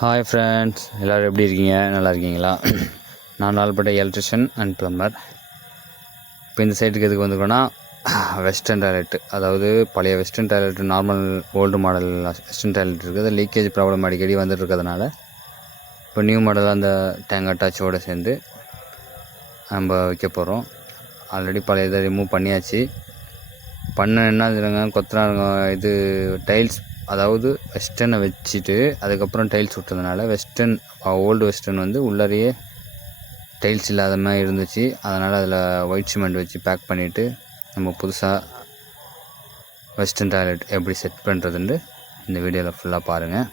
Hi friends, எல்லோரும் எப்படி இருக்கீங்க? நல்லா இருக்கீங்களா? நான் லால்பேட்டை எலக்ட்ரிஷியன் அண்ட் ப்ளம்பர். இப்போ இந்த சைட்டுக்கு எதுக்கு வந்துருக்கோன்னா, வெஸ்டர்ன் டாய்லெட்டு, அதாவது பழைய western toilet, normal old model western toilet இருக்குது. லீக்கேஜ் ப்ராப்ளம் அடிக்கடி வந்துட்டு இருக்கிறதுனால இப்போ நியூ மாடல் அந்த டேங்க் அட்டாச்சோடு சேர்ந்து நம்ம வைக்க போகிறோம். ஆல்ரெடி பழைய இதை ரிமூவ் பண்ணியாச்சு. என்ன இதுங்க கொத்துறாங்க, இது டைல்ஸ், அதாவது வெஸ்டர்னை வச்சுட்டு அதுக்கப்புறம் டைல்ஸ் விட்டதுனால வெஸ்டர்ன் ஓல்டு வெஸ்டர்ன் வந்து உள்ளறையே டைல்ஸ் இல்லாத மாதிரி இருந்துச்சு. அதனால் அதில் ஒயிட் சிமெண்ட் வச்சு பேக் பண்ணிவிட்டு நம்ம புதுசாக வெஸ்டர்ன் டாய்லெட் எப்படி செட் பண்ணுறதுன்னு இந்த வீடியோவில் ஃபுல்லாக பாருங்கள்.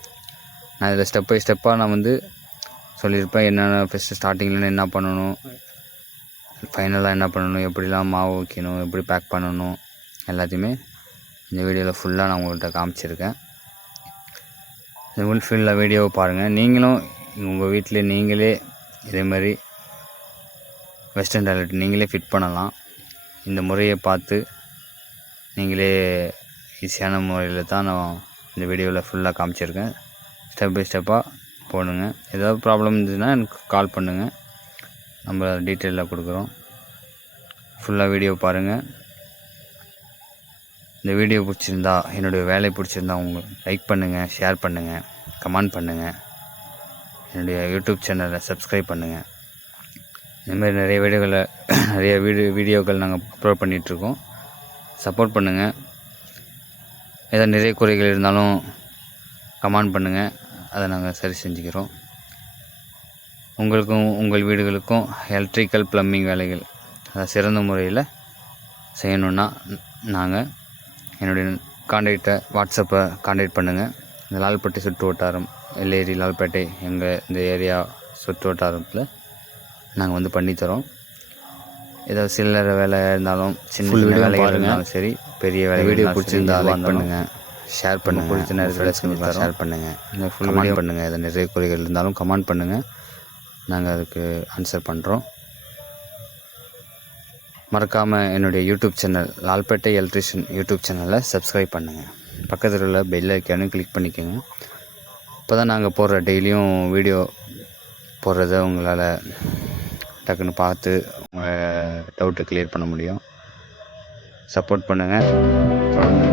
நான் இதில் ஸ்டெப் பை ஸ்டெப்பாக நான் வந்து சொல்லியிருப்பேன். என்னென்ன ஃபஸ்ட்டு ஸ்டார்டிங்கில் என்ன பண்ணணும், ஃபைனலாக என்ன பண்ணணும், எப்படிலாம் மாவு வைக்கணும், எப்படி பேக் பண்ணணும், எல்லாத்தையுமே இந்த வீடியோவில் ஃபுல்லாக நான் உங்கள்கிட்ட காமிச்சிருக்கேன். இந்த ஃபுல்லாக வீடியோவை பாருங்கள். நீங்களும் உங்கள் வீட்டில் நீங்களே இதே மாதிரி வெஸ்டர்ன் டாய்லெட் நீங்களே ஃபிட் பண்ணலாம். இந்த முறையை பார்த்து நீங்களே ஈஸியான முறையில் தான் நான் இந்த வீடியோவில் ஃபுல்லாக காமிச்சிருக்கேன். ஸ்டெப் பை ஸ்டெப்பாக போடுங்க. ஏதாவது ப்ராப்ளம் இருந்ததுன்னா எனக்கு கால் பண்ணுங்கள், நம்ம டீட்டெயிலாக கொடுக்குறோம். ஃபுல்லாக வீடியோ பாருங்கள். இந்த வீடியோ பிடிச்சிருந்தா, என்னுடைய வேலை பிடிச்சிருந்தா உங்களுக்கு லைக் பண்ணுங்கள், ஷேர் பண்ணுங்கள், கமெண்ட் பண்ணுங்கள். என்னுடைய யூடியூப் சேனலை சப்ஸ்கிரைப் பண்ணுங்கள். இந்தமாதிரி நிறைய வீடியோக்கள் நாங்கள் அப்லோட் பண்ணிகிட்ருக்கோம். சப்போர்ட் பண்ணுங்கள். ஏதாவது நிறைய குறைகள் இருந்தாலும் கமெண்ட் பண்ணுங்கள், அதை நாங்கள் சரி செஞ்சுக்கிறோம். உங்களுக்கும் உங்கள் வீடுகளுக்கும் எலக்ட்ரிக்கல் ப்ளம்பிங் வேலைகள் அதை சிறந்த முறையில் செய்யணுன்னா நாங்கள் என்னுடைய கான்டாக்டை வாட்ஸ்அப்பை கான்டாக்ட் பண்ணுங்கள். இந்த லால்பேட்டை சுற்று வட்டாரம், எல்லேரி லால்பேட்டை, எங்கள் இந்த ஏரியா சுற்று வட்டாரத்தில் நாங்கள் வந்து பண்ணித்தரோம். ஏதாவது சில்லறை வேலை இருந்தாலும், சின்ன வேலைகள் இருந்தாலும் சரி, பெரிய வேலை. வீடியோ பிடிச்சிருந்தா லைக் பண்ணுங்கள், ஷேர் பண்ணுங்கள், பிடிச்ச நேரத்தில் ஷேர் பண்ணுங்கள், இந்த ஃபுல் வீடியோ பண்ணுங்கள். எதாவது நிறைய குறைகள் இருந்தாலும் கமெண்ட் பண்ணுங்கள், நாங்கள் அதுக்கு ஆன்சர் பண்ணுறோம். மறக்காமல் என்னுடைய YouTube channel Lalpet electrician YouTube சேனலை சப்ஸ்கிரைப் பண்ணுங்கள். பக்கத்தில் உள்ள பெல் ஐக்கானு கிளிக் பண்ணிக்கோங்க. இப்போ தான் நாங்கள் போடுற டெய்லியும் வீடியோ போடுறத உங்களால் டக்குன்னு பார்த்து உங்கள் டவுட்டை கிளியர் பண்ண முடியும். சப்போர்ட் பண்ணுங்கள். தொடர்ந்து